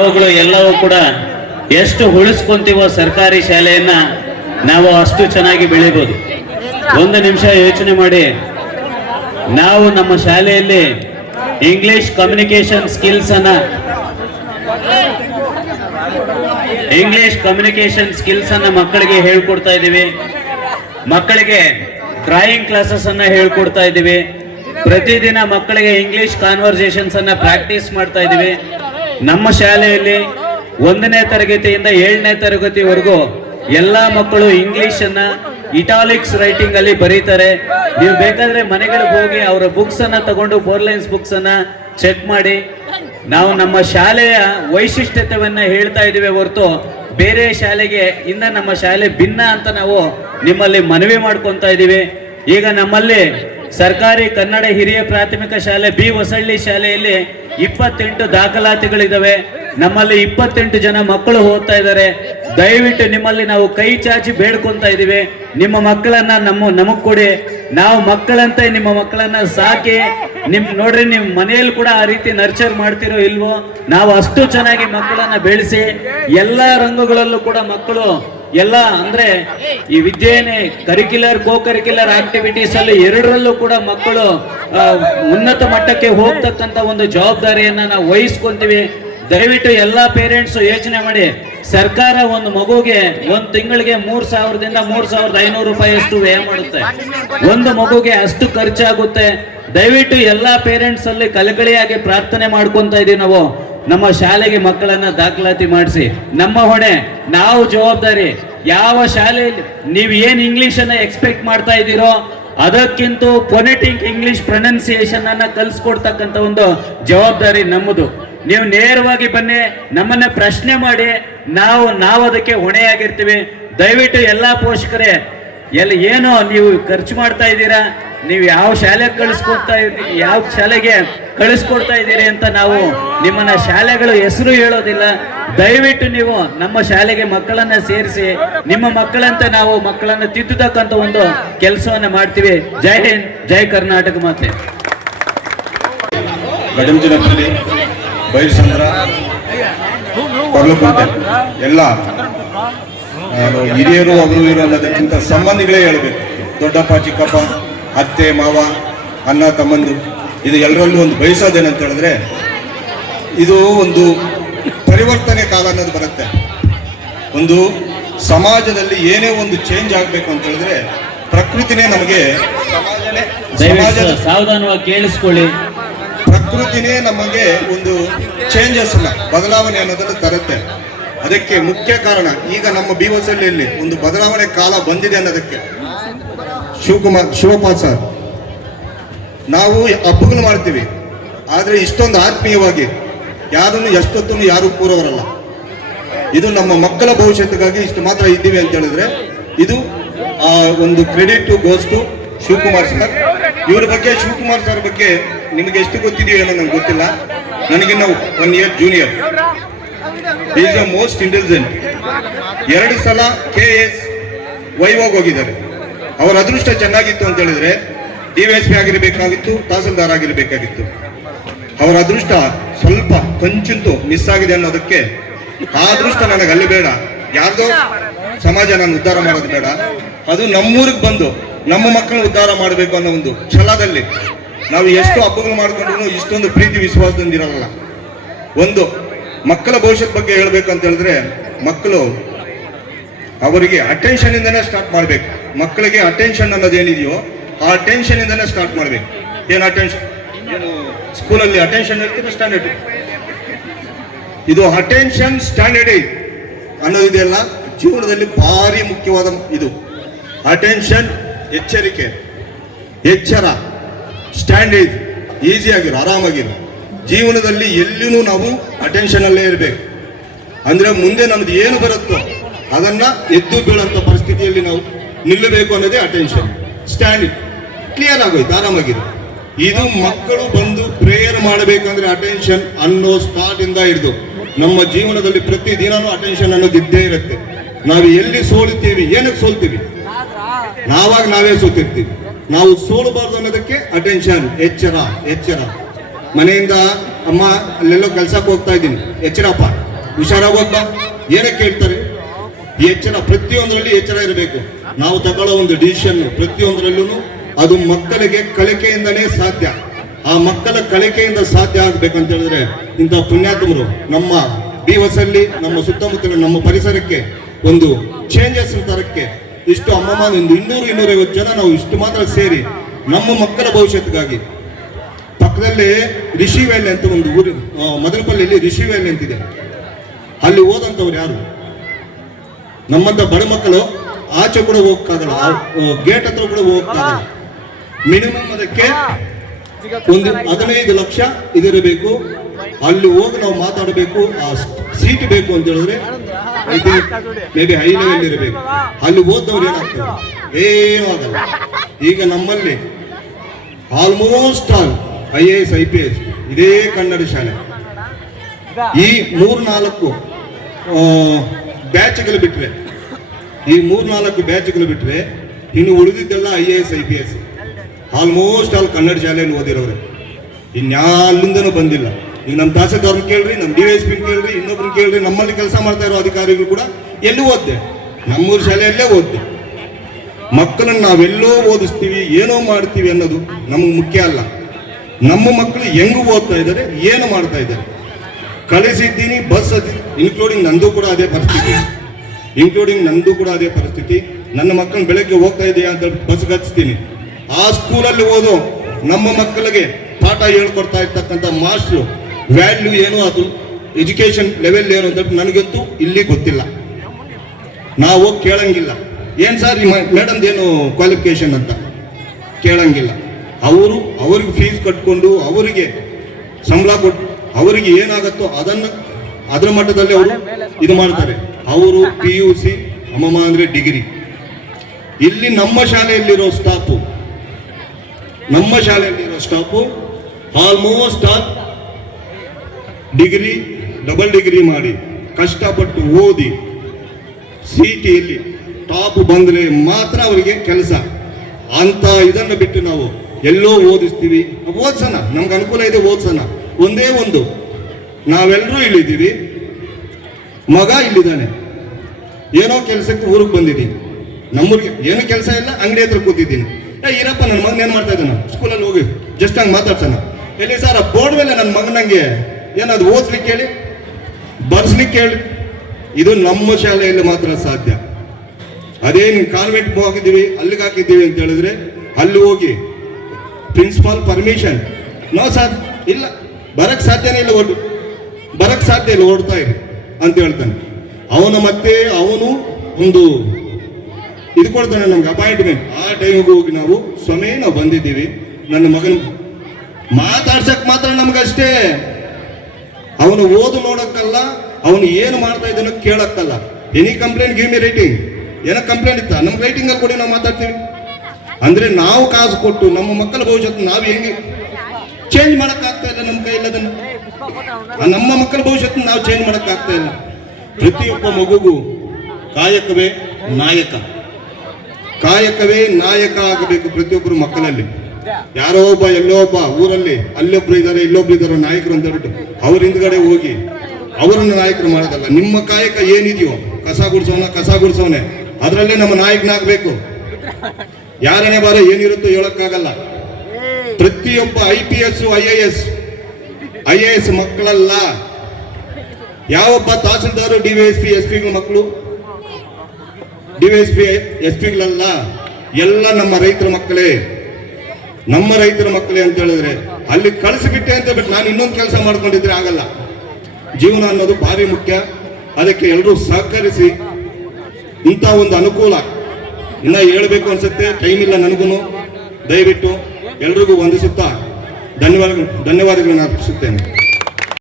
ನಾವುಗಳು ಎಲ್ಲವೂ ಕೂಡ ಎಷ್ಟು ಉಳಿಸ್ಕೊಂತೀವೋ ಸರ್ಕಾರಿ ಶಾಲೆಯನ್ನ ನಾವು ಅಷ್ಟು ಚೆನ್ನಾಗಿ ಬೆಳಿಬೋದು. ಒಂದು ನಿಮಿಷ ಯೋಚನೆ ಮಾಡಿ, ನಾವು ನಮ್ಮ ಶಾಲೆಯಲ್ಲಿ ಇಂಗ್ಲಿಷ್ ಕಮ್ಯುನಿಕೇಶನ್ ಸ್ಕಿಲ್ಸ್ ಅನ್ನ ಮಕ್ಕಳಿಗೆ ಹೇಳ್ಕೊಡ್ತಾ ಇದ್ದೀವಿ. ಮಕ್ಕಳಿಗೆ ಡ್ರಾಯಿಂಗ್ ಕ್ಲಾಸಸ್ ಅನ್ನ ಹೇಳ್ಕೊಡ್ತಾ ಇದ್ದೀವಿ. ಪ್ರತಿದಿನ ಮಕ್ಕಳಿಗೆ ಇಂಗ್ಲಿಷ್ ಕಾನ್ವರ್ಸೇಷನ್ಸ್ ಅನ್ನ ಪ್ರಾಕ್ಟೀಸ್ ಮಾಡ್ತಾ ಇದ್ದೀವಿ. ನಮ್ಮ ಶಾಲೆಯಲ್ಲಿ 1ನೇ ತರಗತಿಯಿಂದ 7ನೇ ತರಗತಿವರೆಗೂ ಎಲ್ಲಾ ಮಕ್ಕಳು ಇಂಗ್ಲಿಷ್ ಅನ್ನ ಇಟಾಲಿಕ್ಸ್ ರೈಟಿಂಗ್ ಅಲ್ಲಿ ಬರೀತಾರೆ. ನೀವು ಬೇಕಾದ್ರೆ ಮನೆಗಳಿಗೆ ಹೋಗಿ ಅವರ ಬುಕ್ಸ್ ಅನ್ನ ತಗೊಂಡು 4 ಲೈನ್ಸ್ ಬುಕ್ಸ್ ಅನ್ನ ಚೆಕ್ ಮಾಡಿ. ನಾವು ನಮ್ಮ ಶಾಲೆಯ ವೈಶಿಷ್ಟ್ಯವನ್ನ ಹೇಳ್ತಾ ಇದೀವಿ ಹೊರತು ಬೇರೆ ಶಾಲೆಗೆ ಇಂದ ನಮ್ಮ ಶಾಲೆ ಭಿನ್ನ ಅಂತ ನಾವು ನಿಮ್ಮಲ್ಲಿ ಮನವಿ ಮಾಡ್ಕೊಂತ ಇದೀವಿ. ಈಗ ನಮ್ಮಲ್ಲಿ ಸರ್ಕಾರಿ ಕನ್ನಡ ಹಿರಿಯ ಪ್ರಾಥಮಿಕ ಶಾಲೆ ಬಿ ಹೊಸಳ್ಳಿ ಶಾಲೆಯಲ್ಲಿ 28 ದಾಖಲಾತಿಗಳಿದಾವೆ. ನಮ್ಮಲ್ಲಿ 28 ಜನ ಮಕ್ಕಳು ಓದ್ತಾ ಇದ್ದಾರೆ. ದಯವಿಟ್ಟು ನಿಮ್ಮಲ್ಲಿ ನಾವು ಕೈ ಚಾಚಿ ಬೇಡ್ಕೊಂತ ಇದೀವಿ, ನಿಮ್ಮ ಮಕ್ಕಳನ್ನ ನಮಗ್ ಕೊಡಿ. ನಾವು ಮಕ್ಕಳಂತೆ ನಿಮ್ಮ ಮಕ್ಕಳನ್ನ ಸಾಕಿ ನೋಡ್ರಿ, ನಿಮ್ ಮನೆಯಲ್ಲಿ ಕೂಡ ಆ ರೀತಿ ನರ್ಚರ್ ಮಾಡ್ತಿರೋ ಇಲ್ವೋ, ನಾವು ಅಷ್ಟು ಚೆನ್ನಾಗಿ ಮಕ್ಕಳನ್ನ ಬೆಳೆಸಿ ಎಲ್ಲಾ ರಂಗಗಳಲ್ಲೂ ಕೂಡ ಮಕ್ಕಳು ಎಲ್ಲ ಅಂದ್ರೆ ಈ ವಿದ್ಯೆನೇ ಕರಿಕ್ಯುಲರ್ ಕೋ ಕರಿಕ್ಯುಲರ್ ಆಕ್ಟಿವಿಟೀಸ್ ಅಲ್ಲಿ ಎರಡರಲ್ಲೂ ಕೂಡ ಮಕ್ಕಳು ಉನ್ನತ ಮಟ್ಟಕ್ಕೆ ಹೋಗ್ತಕ್ಕಂತ ಒಂದು ಜವಾಬ್ದಾರಿಯನ್ನ ನಾವು ವಹಿಸ್ಕೊಂತೀವಿ. ದಯವಿಟ್ಟು ಎಲ್ಲಾ ಪೇರೆಂಟ್ಸ್ ಯೋಚನೆ ಮಾಡಿ, ಸರ್ಕಾರ ಒಂದು ಮಗುಗೆ ಒಂದು ತಿಂಗಳಿಗೆ 3,000ದಿಂದ 3,500 ರೂಪಾಯಿ ಅಷ್ಟು ವ್ಯಯ ಮಾಡುತ್ತೆ. ಒಂದು ಮಗುಗೆ ಅಷ್ಟು ಖರ್ಚಾಗುತ್ತೆ. ದಯವಿಟ್ಟು ಎಲ್ಲಾ ಪೇರೆಂಟ್ಸ್ ಅಲ್ಲಿ ಕಳಕಳಿಯಾಗಿ ಪ್ರಾರ್ಥನೆ ಮಾಡ್ಕೊಂತ ಇದೀವಿ. ನಾವು ನಮ್ಮ ಶಾಲೆಗೆ ಮಕ್ಕಳನ್ನ ದಾಖಲಾತಿ ಮಾಡಿಸಿ, ನಮ್ಮ ಹೊಣೆ, ನಾವು ಜವಾಬ್ದಾರಿ. ಯಾವ ಶಾಲೆಯಲ್ಲಿ ನೀವು ಏನ್ ಇಂಗ್ಲಿಷ್ ಅನ್ನ ಎಕ್ಸ್ಪೆಕ್ಟ್ ಮಾಡ್ತಾ ಇದ್ದೀರೋ ಅದಕ್ಕಿಂತ ಫೊನೆಟಿಕ್ ಇಂಗ್ಲಿಷ್ ಪ್ರೊನೌನ್ಸಿಯೇಷನ್ ಅನ್ನ ಕಲಿಸ್ಕೊಡ್ತಕ್ಕಂಥ ಒಂದು ಜವಾಬ್ದಾರಿ ನಮ್ಮದು. ನೀವು ನೇರವಾಗಿ ಬನ್ನಿ, ನಮ್ಮನ್ನ ಪ್ರಶ್ನೆ ಮಾಡಿ, ನಾವು ಅದಕ್ಕೆ ಹೊಣೆಯಾಗಿರ್ತೀವಿ. ದಯವಿಟ್ಟು ಎಲ್ಲಾ ಪೋಷಕರೇ ಏನು ನೀವು ಖರ್ಚು ಮಾಡ್ತಾ ಇದ್ದೀರಾ, ನೀವು ಯಾವ ಶಾಲೆಗೆ ಯಾವ ಶಾಲೆಗೆ ಕಳಿಸ್ಕೊಡ್ತಾ ಇದ್ದೀರಿ ಅಂತ ನಾವು ನಿಮ್ಮನ್ನ ಶಾಲೆಗಳು ಹೆಸರು ಹೇಳೋದಿಲ್ಲ. ದಯವಿಟ್ಟು ನೀವು ನಮ್ಮ ಶಾಲೆಗೆ ಮಕ್ಕಳನ್ನ ಸೇರಿಸಿ, ನಿಮ್ಮ ಮಕ್ಕಳಂತೆ ನಾವು ಮಕ್ಕಳನ್ನ ತಿದ್ದತಕ್ಕಂತ ಒಂದು ಕೆಲಸವನ್ನ ಮಾಡ್ತೀವಿ. ಜೈ ಹಿಂದ್, ಜೈ ಕರ್ನಾಟಕ ಮಾತೆ. ಗಡಂಜಿನಪಲ್ಲಿ, ಬೈಲಸಂದ್ರ, ಕೊರ್ಲಕುಂಟೆ ಎಲ್ಲ ಹಿರಿಯರು ಅವರು ಇರು ಅನ್ನೋದಕ್ಕಿಂತ ಸಂಬಂಧಿಗಳೇ ಹೇಳಬೇಕು. ದೊಡ್ಡಪ್ಪ, ಚಿಕ್ಕಪ್ಪ, ಅತ್ತೆ, ಮಾವ, ಅಣ್ಣ, ತಮ್ಮಂದು, ಇದು ಎಲ್ಲರಲ್ಲೂ ಒಂದು ಬಯಸೋದೇನಂತ ಹೇಳಿದ್ರೆ, ಇದು ಒಂದು ಪರಿವರ್ತನೆ ಕಾಲ ಅನ್ನೋದು ಬರುತ್ತೆ. ಒಂದು ಸಮಾಜದಲ್ಲಿ ಏನೇ ಒಂದು ಚೇಂಜ್ ಆಗಬೇಕು ಅಂತ ಹೇಳಿದ್ರೆ ಪ್ರಕೃತಿನೇ ನಮಗೆ ಸಾವಧಾನವಾಗಿ ಕೇಳಿಸ್ಕೊಳ್ಳಿ. ಪ್ರಕೃತಿನೇ ನಮಗೆ ಒಂದು ಚೇಂಜಸ್ ಬದಲಾವಣೆ ಅನ್ನೋದನ್ನು ತರುತ್ತೆ. ಅದಕ್ಕೆ ಮುಖ್ಯ ಕಾರಣ ಈಗ ನಮ್ಮ ಬಿ ಹೊಸಳ್ಳಿಯಲ್ಲಿ ಒಂದು ಬದಲಾವಣೆ ಕಾಲ ಬಂದಿದೆ ಅನ್ನೋದಕ್ಕೆ ಶಿವಪಾಲ್ ಸರ್, ನಾವು ಹಬ್ಬಗಳು ಮಾಡ್ತೀವಿ, ಆದರೆ ಇಷ್ಟೊಂದು ಆತ್ಮೀಯವಾಗಿ ಯಾರನ್ನು ಎಷ್ಟೊತ್ತನ್ನು ಯಾರು ಕೂರವರಲ್ಲ. ಇದು ನಮ್ಮ ಮಕ್ಕಳ ಭವಿಷ್ಯಕ್ಕಾಗಿ ಇಷ್ಟು ಮಾತ್ರ ಇದ್ದೀವಿ ಅಂತ ಹೇಳಿದ್ರೆ ಇದು ಒಂದು credit to goes to Shivakumar sir. ಇವ್ರ ಬಗ್ಗೆ, ಶಿವಕುಮಾರ್ ಸರ್ ಬಗ್ಗೆ ನಿಮಗೆ ಎಷ್ಟು ಗೊತ್ತಿದೆಯೋ ಏನೋ ನನಗೆ ಗೊತ್ತಿಲ್ಲ. ನನಗಿನ್ನ 1 year junior. Is the most intelligent. 2 ಸಲ KS ವೈವಾಗ್ ಹೋಗಿದ್ದಾರೆ. ಅವರ ಅದೃಷ್ಟ ಚೆನ್ನಾಗಿತ್ತು ಅಂತ ಹೇಳಿದ್ರೆ DYSP ಆಗಿರಬೇಕಾಗಿತ್ತು, ತಹಸೀಲ್ದಾರ್ ಆಗಿರಬೇಕಾಗಿತ್ತು. ಅವರ ಅದೃಷ್ಟ ಸ್ವಲ್ಪ ಕೊಂಚಂತೂ ಮಿಸ್ ಆಗಿದೆ ಅನ್ನೋದಕ್ಕೆ ಆ ಅದೃಷ್ಟ ನನಗೆ ಅಲ್ಲಿ ಬೇಡ. ಯಾರ್ದೋ ಸಮಾಜ ನಾನು ಉದ್ಧಾರ ಮಾಡೋದು ಬೇಡ, ಅದು ನಮ್ಮೂರಿಗೆ ಬಂದು ನಮ್ಮ ಮಕ್ಕಳನ್ನ ಉದ್ಧಾರ ಮಾಡಬೇಕು ಅನ್ನೋ ಒಂದು ಛಲದಲ್ಲಿ ನಾವು ಎಷ್ಟು ಹಬ್ಬಗಳು ಮಾಡ್ಕೊಂಡ್ರು ಇಷ್ಟೊಂದು ಪ್ರೀತಿ ವಿಶ್ವಾಸದಿಂದಿರಲ್ಲ. ಒಂದು ಮಕ್ಕಳ ಭವಿಷ್ಯದ ಬಗ್ಗೆ ಹೇಳ್ಬೇಕಂತ ಹೇಳಿದ್ರೆ, ಮಕ್ಕಳು ಅವರಿಗೆ ಅಟೆನ್ಷನ್ ಇಂದನೇ ಸ್ಟಾರ್ಟ್ ಮಾಡ್ಬೇಕು. ಮಕ್ಕಳಿಗೆ ಅಟೆನ್ಷನ್ ಅನ್ನೋದೇನಿದೆಯೋ ಆ ಅಟೆನ್ಷನ್ ಇಂದನೇ ಸ್ಟಾರ್ಟ್ ಮಾಡ್ಬೇಕು. ಏನು ಅಟೆನ್ಷನ್, ಏನು ಸ್ಕೂಲಲ್ಲಿ ಅಟೆನ್ಷನ್ ಇರ್ತೀರ, ಸ್ಟ್ಯಾಂಡರ್ಡ್, ಇದು ಅಟೆನ್ಷನ್ ಸ್ಟ್ಯಾಂಡರ್ಡ್ ಅನ್ನೋದಿದೆಯಲ್ಲ ಜೀವನದಲ್ಲಿ ಭಾರಿ ಮುಖ್ಯವಾದ ಇದು. ಅಟೆನ್ಷನ್, ಎಚ್ಚರಿಕೆ, ಎಚ್ಚರ, ಸ್ಟ್ಯಾಂಡರ್ಡ್, ಈಸಿಯಾಗಿರು, ಆರಾಮಾಗಿರು. ಜೀವನದಲ್ಲಿ ಎಲ್ಲಿನೂ ನಾವು ಅಟೆನ್ಷನ್ ಅಲ್ಲೇ ಇರಬೇಕು. ಅಂದ್ರೆ ಮುಂದೆ ನಮ್ದು ಏನು ಬರುತ್ತೋ ಅದನ್ನ ಎದ್ದು ಬೀಳಂತ ಪರಿಸ್ಥಿತಿಯಲ್ಲಿ ನಾವು ನಿಲ್ಲಬೇಕು ಅನ್ನೋದೇ ಅಟೆನ್ಷನ್. ಸ್ಟ್ಯಾಂಡರ್ಡ್ ಕ್ಲಿಯರ್ ಆಗೋಯ್ತು, ಆರಾಮಾಗಿರು. ಇದು ಮಕ್ಕಳು ಬಂದು ಪ್ರೇಯರ್ ಮಾಡಬೇಕಂದ್ರೆ ಅಟೆನ್ಷನ್ ಅನ್ನೋ ಸ್ಟಾರ್ಟ್ ಇಂದ ಹಿಡಿದು ನಮ್ಮ ಜೀವನದಲ್ಲಿ ಪ್ರತಿ ದಿನಾನು ಅಟೆನ್ಷನ್ ಅನ್ನೋದು ಇದ್ದೇ ಇರುತ್ತೆ. ನಾವು ಎಲ್ಲಿ ಸೋಲ್ತೀವಿ, ಏನಕ್ಕೆ ಸೋಲ್ತೀವಿ, ನಾವೇ ಸೋತಿರ್ತೀವಿ. ನಾವು ಸೋಲಬಾರ್ದು ಅನ್ನೋದಕ್ಕೆ ಅಟೆನ್ಷನ್, ಎಚ್ಚರ. ಮನೆಯಿಂದ ಅಮ್ಮ ಅಲ್ಲೆಲ್ಲೋ ಕೆಲ್ಸಕ್ಕೆ ಹೋಗ್ತಾ ಇದ್ದೀನಿ, ಎಚ್ಚರಪ್ಪ ಹುಷಾರಾಗೋದ್ಬ ಏನಕ್ಕೆ ಹೇಳ್ತಾರೆ? ಈ ಎಚ್ಚರ ಪ್ರತಿಯೊಂದರಲ್ಲಿ ಎಚ್ಚರ ಇರಬೇಕು. ನಾವು ತಗೊಳ್ಳೋ ಒಂದು ಡಿಸಿಷನ್ ಪ್ರತಿಯೊಂದರಲ್ಲೂ ಅದು ಮಕ್ಕಳಿಗೆ ಕಲಿಕೆಯಿಂದನೇ ಸಾಧ್ಯ. ಆ ಮಕ್ಕಳ ಕಲಿಕೆಯಿಂದ ಸಾಧ್ಯ ಆಗ್ಬೇಕಂತ ಹೇಳಿದ್ರೆ ಇಂಥ ಪುಣ್ಯಾತ್ಮರು ನಮ್ಮ ಬೀವಸಲ್ಲಿ, ನಮ್ಮ ಸುತ್ತಮುತ್ತಲ ನಮ್ಮ ಪರಿಸರಕ್ಕೆ ಒಂದು ಚೇಂಜಸ್ ತರಕ್ಕೆ ಇಷ್ಟು ಅಮ್ಮಮ್ಮ ಒಂದು 200-250 ಜನ ನಾವು ಇಷ್ಟು ಮಾತ್ರ ಸೇರಿ ನಮ್ಮ ಮಕ್ಕಳ ಭವಿಷ್ಯತ್ತಿಗಾಗಿ ಪಕ್ಕದಲ್ಲೇ ರಿಷಿ ವ್ಯಾಲಿ ಅಂತ ಒಂದು ಊರು, ಮದನಪಲ್ಲಿಯಲ್ಲಿ ರಿಷಿ ವ್ಯಾಲಿ ಅಂತಿದೆ. ಅಲ್ಲಿ ಓದಂತವ್ರು ಯಾರು? ನಮ್ಮಂತ ಬಡ ಮಕ್ಕಳು ಆಚೆ ಕೂಡ ಹೋಗಕ್ಕಾಗಲ್ಲ, ಗೇಟ್ ಹತ್ರ ಕೂಡ ಹೋಗಕ್ಕಾಗಲ್ಲ. ಮಿನಿಮಮ್ ಅದಕ್ಕೆ ಒಂದು 15 ಲಕ್ಷ ಇದಿರಬೇಕು. ಅಲ್ಲಿ ಹೋಗಿ ನಾವು ಮಾತಾಡಬೇಕು. ಆ ಸೀಟ್ ಬೇಕು ಅಂತ ಹೇಳಿದ್ರೆ ಮೇ ಬಿ ಹೈ ಲೆವೆಲ್ ಇರಬೇಕು. ಅಲ್ಲಿ ಓದವ್ರು ಏನಾಗ್ತದೆ? ಏನೂ ಆಗಲ್ಲ. ಈಗ ನಮ್ಮಲ್ಲಿ ಆಲ್ಮೋಸ್ಟ್ ಆಲ್ IAS IPS ಇದೇ ಕನ್ನಡ ಶಾಲೆ. ಈ 3-4 ಬ್ಯಾಚ್ಗಳು ಬಿಟ್ರೆ, ಇನ್ನು ಉಳಿದಿದ್ದೆಲ್ಲ IAS IPS almost all Kannada ಶಾಲೆಯಲ್ಲಿ ಓದಿರೋರೆ. ಇನ್ಯಾಲಿಂದನೂ ಬಂದಿಲ್ಲ. ಈಗ ನಮ್ಮ ತಹಸೀಲ್ದಾರ್ನ ಕೇಳ್ರಿ, ನಮ್ಮ DSP ಕೇಳ್ರಿ, ಇನ್ನೊಬ್ರನ್ನ ಕೇಳ್ರಿ, ನಮ್ಮಲ್ಲಿ ಕೆಲಸ ಮಾಡ್ತಾ ಇರೋ ಅಧಿಕಾರಿಗಳು ಕೂಡ ಎಲ್ಲಿ ಓದ್ದೆ? ನಮ್ಮೂರು ಶಾಲೆಯಲ್ಲೇ ಓದ್ದೆ. ಮಕ್ಕಳನ್ನ ನಾವೆಲ್ಲೋ ಓದಿಸ್ತೀವಿ, ಏನೋ ಮಾಡ್ತೀವಿ ಅನ್ನೋದು ನಮಗೆ ಮುಖ್ಯ ಅಲ್ಲ. ನಮ್ಮ ಮಕ್ಕಳು ಹೆಂಗು ಓದ್ತಾ ಇದ್ದಾರೆ, ಏನು ಮಾಡ್ತಾ ಇದ್ದಾರೆ. ಕಳಿಸಿದ್ದೀನಿ ಬಸ್, ಇನ್ಕ್ಲೂಡಿಂಗ್ ನಂದು ಕೂಡ ಅದೇ ಪರಿಸ್ಥಿತಿ. ನನ್ನ ಮಕ್ಕಳು ಬೆಳಗ್ಗೆ ಹೋಗ್ತಾ ಇದೆಯಾ ಅಂತ ಬಸ್ಗೆ ಹಚ್ತೀನಿ. ಆ ಸ್ಕೂಲಲ್ಲಿ ಓದೋ ನಮ್ಮ ಮಕ್ಕಳಿಗೆ ಪಾಠ ಹೇಳ್ಕೊಡ್ತಾ ಇರ್ತಕ್ಕಂಥ ಮಾಸ್ಟ್ರು ವ್ಯಾಲ್ಯೂ ಏನು, ಅದು ಎಜುಕೇಶನ್ ಲೆವೆಲ್ ಏನು ಅಂತ ನನಗಂತೂ ಇಲ್ಲಿ ಗೊತ್ತಿಲ್ಲ. ನಾವು ಕೇಳಂಗಿಲ್ಲ. ಏನು ಸರ್ ಈ ಮೇಡಮ್ದು ಏನು ಕ್ವಾಲಿಫಿಕೇಶನ್ ಅಂತ ಕೇಳಂಗಿಲ್ಲ. ಅವ್ರಿಗೆ ಫೀಸ್ ಕಟ್ಕೊಂಡು ಅವರಿಗೆ ಸಂಬಳ ಕೊಟ್ಟು ಅವರಿಗೆ ಏನಾಗತ್ತೋ ಅದರ ಮಟ್ಟದಲ್ಲಿ ಅವರು ಇದು ಮಾಡ್ತಾರೆ. ಅವರು PUC ಅಮ್ಮಮ್ಮ ಅಂದರೆ ಡಿಗ್ರಿ. ಇಲ್ಲಿ ನಮ್ಮ ಶಾಲೆಯಲ್ಲಿರೋ staff almost all degree, double degree ಮಾಡಿ ಕಷ್ಟಪಟ್ಟು ಓದಿ CTಯಲ್ಲಿ ಟಾಪ್ ಬಂದರೆ ಮಾತ್ರ ಅವರಿಗೆ ಕೆಲಸ. ಅಂತ ಇದನ್ನು ಬಿಟ್ಟು ನಾವು ಎಲ್ಲೋ ಓದಿಸ್ತೀವಿ. ಓದ್ಸೋಣ, ನಮ್ಗೆ ಅನುಕೂಲ ಇದೆ, ಓದ್ಸೋಣ. ಒಂದೇ ಒಂದು, ನಾವೆಲ್ಲರೂ ಇಲ್ಲಿದ್ದೀವಿ, ಮಗ ಇಲ್ಲಿದ್ದಾನೆ, ಏನೋ ಕೆಲಸಕ್ಕೆ ಊರಿಗೆ ಬಂದಿದ್ದೀನಿ, ನಮ್ಮೂರಿಗೆ ಏನು ಕೆಲಸ ಇಲ್ಲ, ಅಂಗಡಿ ಹತ್ರ ಕೂತಿದ್ದೀನಿ. ಇರಪ್ಪ ನನ್ನ ಮಗನ ಏನು ಮಾಡ್ತಾ ಇದ್ದಾನ, ಸ್ಕೂಲಲ್ಲಿ ಹೋಗಿ ಜಸ್ಟ್ ಹಂಗೆ ಮಾತಾಡ್ಸೋಣ. ಎಲ್ಲಿ ಸರ್ ಆ ಬೋರ್ಡ್ ಮೇಲೆ ನನ್ನ ಮಗನಂಗೆ ಏನಾದ್ರು ಓದಿಸ್ಲಿಕ್ಕೆ ಹೇಳಿ, ಬರ್ಸ್ಲಿಕ್ಕೆ ಹೇಳಿ. ಇದು ನಮ್ಮ ಶಾಲೆಯಲ್ಲಿ ಮಾತ್ರ ಸಾಧ್ಯ. ಅದೇ ನೀವು ಕಾನ್ವೆಂಟ್ ಹೋಗಿದ್ದೀವಿ, ಅಲ್ಲಿಗೆ ಹಾಕಿದ್ದೀವಿ ಅಂತ ಹೇಳಿದ್ರೆ ಅಲ್ಲಿ ಹೋಗಿ ಪ್ರಿನ್ಸಿಪಾಲ್ ಪರ್ಮಿಷನ್, ನೋ ಸರ್ ಇಲ್ಲ, ಬರಕ್ಕೆ ಸಾಧ್ಯನೇ ಇಲ್ಲ, ಓಡ್ತಾ ಇರಿ ಅಂತ ಹೇಳ್ತಾನೆ. ಅವನು ಒಂದು ಇದು ಕೊಡ್ತಾನೆ ನಮ್ಗೆ ಅಪಾಯಿಂಟ್ಮೆಂಟ್. ಆ ಟೈಮಿಗೆ ಹೋಗಿ ನಾವು ಬಂದಿದ್ದೀವಿ, ನನ್ನ ಮಗನ ಮಾತಾಡ್ಸಕ್ ಮಾತ್ರ ನಮ್ಗಷ್ಟೇ. ಅವನು ಓದು ನೋಡಕ್ಕಲ್ಲ, ಅವನು ಏನು ಮಾಡ್ತಾ ಇದ್ದಾನೋ ಕೇಳಕ್ಕಲ್ಲ. Any complaint give me writing. ಏನೋ ಕಂಪ್ಲೇಂಟ್ ಇತ್ತ ನಮ್ಮ ರೈಟಿಂಗ್ ಅಲ್ಲಿ ಕೊಡಿ, ನಾವು ಮಾತಾಡ್ತೀವಿ. ಅಂದ್ರೆ ನಾವು ಕಾಸು ಕೊಟ್ಟು ನಮ್ಮ ಮಕ್ಕಳ ಭವಿಷ್ಯತ್ತು ನಾವು ಹೆಂಗೆ ಚೇಂಜ್ ಮಾಡಕ್ಕಾಗ್ತಾ ಇಲ್ಲ, ನಮ್ಮ ಕೈ ಇಲ್ಲದನ್ನು. ನಮ್ಮ ಮಕ್ಕಳ ಭವಿಷ್ಯತ್ತು ನಾವು ಚೇಂಜ್ ಮಾಡಕ್ಕಾಗ್ತಾ ಇಲ್ಲ. ಪ್ರತಿಯೊಬ್ಬ ಮಗುಗೂ ಕಾಯಕವೇ ನಾಯಕ ಆಗಬೇಕು ಪ್ರತಿಯೊಬ್ಬರು ಮಕ್ಕಳಲ್ಲಿ. ಯಾರೋ ಒಬ್ಬ ಎಲ್ಲೋ ಒಬ್ಬ ಊರಲ್ಲಿ ಅಲ್ಲೊಬ್ರು ಇದ್ದಾರೆ ಇಲ್ಲೊಬ್ರು ಇದ್ದಾರೆ ನಾಯಕರು ಅಂತ ಹೇಳ್ಬಿಟ್ಟು ಅವ್ರ ಹಿಂದ್ಗಡೆ ಹೋಗಿ ಅವರನ್ನು ನಾಯಕರು ಮಾಡೋದಲ್ಲ. ನಿಮ್ಮ ಕಾಯಕ ಏನಿದೆಯೋ, ಕಸ ಗುಡ್ಸೋನೆ ಅದರಲ್ಲೇ ನಮ್ಮ ನಾಯಕನಾಗಬೇಕು. ಯಾರನೇ ಬಾರ ಏನಿರುತ್ತೋ ಹೇಳಕ್ಕಾಗಲ್ಲ. ಪ್ರತಿಯೊಬ್ಬ IPS IAS ಮಕ್ಕಳಲ್ಲ. ಯಾವೊಬ್ಬ ತಹಸೀಲ್ದಾರು DVSP SP ಮಕ್ಕಳು, DVSP SP ಎಲ್ಲ ನಮ್ಮ ರೈತರ ಮಕ್ಕಳೇ ಅಂತ ಹೇಳಿದ್ರೆ ಅಲ್ಲಿ ಕಳಿಸಿಬಿಟ್ಟೆ ಅಂತ ಬಿಟ್ಟು ನಾನು ಇನ್ನೊಂದು ಕೆಲಸ ಮಾಡ್ಕೊಂಡಿದ್ರೆ ಆಗಲ್ಲ. ಜೀವನ ಅನ್ನೋದು ಭಾರಿ ಮುಖ್ಯ. ಅದಕ್ಕೆ ಎಲ್ಲರೂ ಸಹಕರಿಸಿ ಇಂಥ ಒಂದು ಅನುಕೂಲ ಇನ್ನ ಹೇಳ್ಬೇಕು ಅನ್ಸುತ್ತೆ, ಟೈಮ್ ಇಲ್ಲ ನನಗೂ. ದಯವಿಟ್ಟು ಎಲ್ರಿಗೂ ವಂದಿಸುತ್ತಾ ಧನ್ಯವಾದಗಳನ್ನು ಅರ್ಪಿಸುತ್ತೇನೆ.